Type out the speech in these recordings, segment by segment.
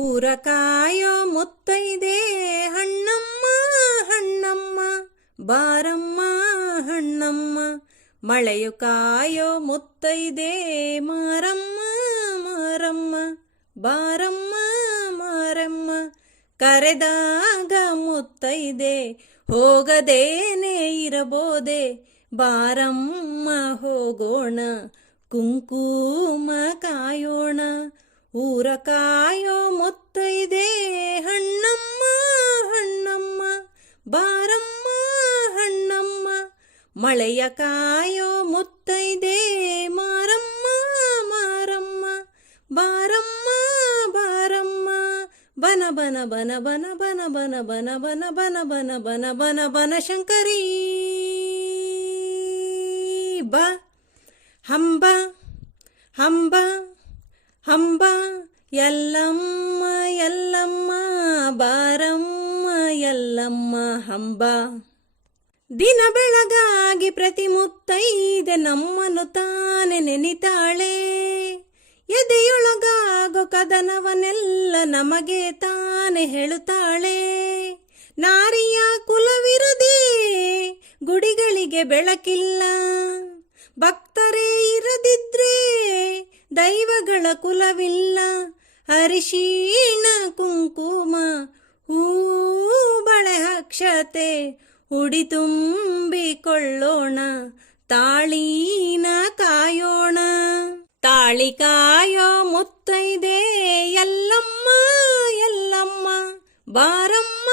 ಊರ ಕಾಯೋ ಮುತ್ತೈದೆ ಹಣ್ಣಮ್ಮ ಹಣ್ಣಮ್ಮ ಬಾರಮ್ಮ ಹಣ್ಣಮ್ಮ. ಮಳೆಯು ಕಾಯೋ ಮುತ್ತೈದೆ ಮಾರಮ್ಮ ಮಾರಮ್ಮ ಬಾರಮ್ಮ ಮಾರಮ್ಮ. ಕರೆದಾಗ ಮುತ್ತೈದೆ ಹೋಗದೇನೆ ಇರಬೋದೆ, ಬಾರಮ್ಮ ಹೋಗೋಣ ಕುಂಕುಮ ಕಾಯೋಣ. ಊರ ಕಾಯೋ ಮುತ್ತೈದೆ ಹಣ್ಣಮ್ಮ ಹಣ್ಣಮ್ಮ ಬಾರಮ್ಮ ಹಣ್ಣಮ್ಮ. ಮಳೆಯ ಕಾಯೋ ಮುತ್ತೈದೆ ಮಾರಮ್ಮ ಮಾರಮ್ಮ ಬಾರಮ್ಮ ಬಾರಮ್ಮ. ಬನ ಬನ ಬನ ಬನ ಬನ ಬನ ಬನ ಬನ ಬನ ಬನ ಬನ ಬನ ಬನಶಂಕರಿ ಬ ಹಂಬ ಹಂಬ ಹಂಬ ಯಲ್ಲಮ್ಮ ಯಲ್ಲಮ್ಮ ಬಾರಮ್ಮ ಯಲ್ಲಮ್ಮ ಹಂಬ. ದಿನ ಬೆಳಗಾಗಿ ಪ್ರತಿ ಮುತ್ತೈದೆ ನಮ್ಮನ್ನು ತಾನೆ ನೆನಿತಾಳೆ, ಎದೆಯೊಳಗಾಗೋ ಕದನವನ್ನೆಲ್ಲ ನಮಗೆ ತಾನೆ ಹೇಳುತ್ತಾಳೆ. ನಾರಿಯ ಕುಲವಿರದೆ ಗುಡಿಗಳಿಗೆ ಬೆಳಕಿಲ್ಲ, ಭಕ್ತರೇ ಇರದಿದ್ರೆ ದೈವಗಳ ಕುಲವಿಲ್ಲ. ಅರಿಶಿಣ ಕುಂಕುಮ ಹೂ ಬಳೆ ಅಕ್ಷತೆ ಉಡಿ ತುಂಬಿಕೊಳ್ಳೋಣ, ತಾಳಿನ ಕಾಯೋಣ. ತಾಳಿ ಕಾಯೋ ಮುತ್ತೈದೆ ಯಲ್ಲಮ್ಮ ಯಲ್ಲಮ್ಮ ಬಾರಮ್ಮ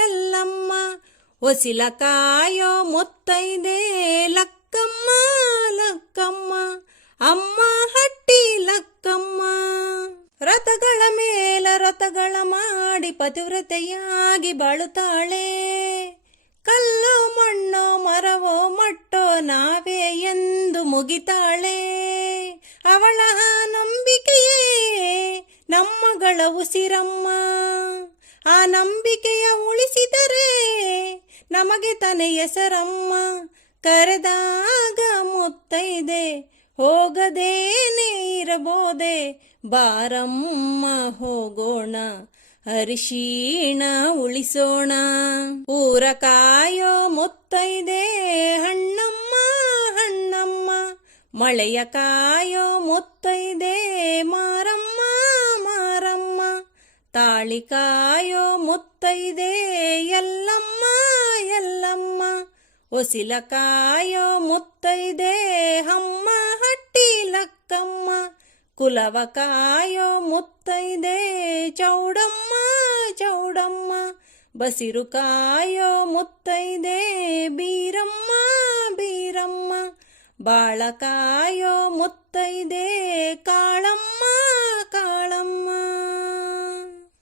ಯಲ್ಲಮ್ಮ. ಹೊಸಿಲ ಕಾಯೋ ಮುತ್ತೈದೆ ಲಕ್ಕಮ್ಮ ಲಕ್ಕಮ್ಮ ಅಮ್ಮ ಹಟ್ಟಿ ಲಕ್ಕಮ್ಮ. ರಥಗಳ ಮೇಲ ರಥಗಳ ಮಾಡಿ ಪತಿವ್ರತೆಯಾಗಿ ಬಾಳುತ್ತಾಳೆ, ಕಲ್ಲೋ ಮಣ್ಣೋ ಮರವೋ ಮಟ್ಟೋ ನಾವೇ ಎಂದು ಮುಗಿತಾಳೆ. ಅವಳ ನಂಬಿಕೆಯೇ ನಮ್ಮಗಳ ಉಸಿರಮ್ಮ, ಆ ನಂಬಿಕೆಯ ಉಳಿಸಿದರೆ ನಮಗೆ ತನೆ ಹೆಸರಮ್ಮ. ಕರೆದಾಗ ಮುತ್ತೈದೆ ಹೋಗದೇನೆ ಇರಬೋದೆ, ಬಾರಮ್ಮ ಹೋಗೋಣ ಅರಿಶಿಣ ಉಳಿಸೋಣ. ಊರ ಕಾಯೋ ಮುತ್ತೈದೆ ಹಣ್ಣಮ್ಮ ಹಣ್ಣಮ್ಮ ಮಳೆಯ ಕಾಯೋ ಮುತ್ತೈದೆ ಮಾರಮ್ಮ ಮಾರಮ್ಮ. ತಾಳಿ ಕಾಯೋ ಮುತ್ತೈದೆ ಯಲ್ಲಮ್ಮ ಯಲ್ಲಮ್ಮ. ಹೊಸಿಲ ಕಾಯೋ ಮುತ್ತೈದೆ ಹಮ್ಮ ಹಟ್ಟಿ ಲಕ್ಕಮ್ಮ. ಕುಲವ ಕಾಯೋ ಮುತ್ತೈದೆ ಚೌಡಮ್ಮ ಚೌಡಮ್ಮ. ಬಸಿರು ಕಾಯೋ ಮುತ್ತೈದೆ ಬೀರಮ್ಮ ಬೀರಮ್ಮ. ಬಾಳ ಕಾಯೋ ಮುತ್ತೈದೆ ಕಾಳಮ್ಮ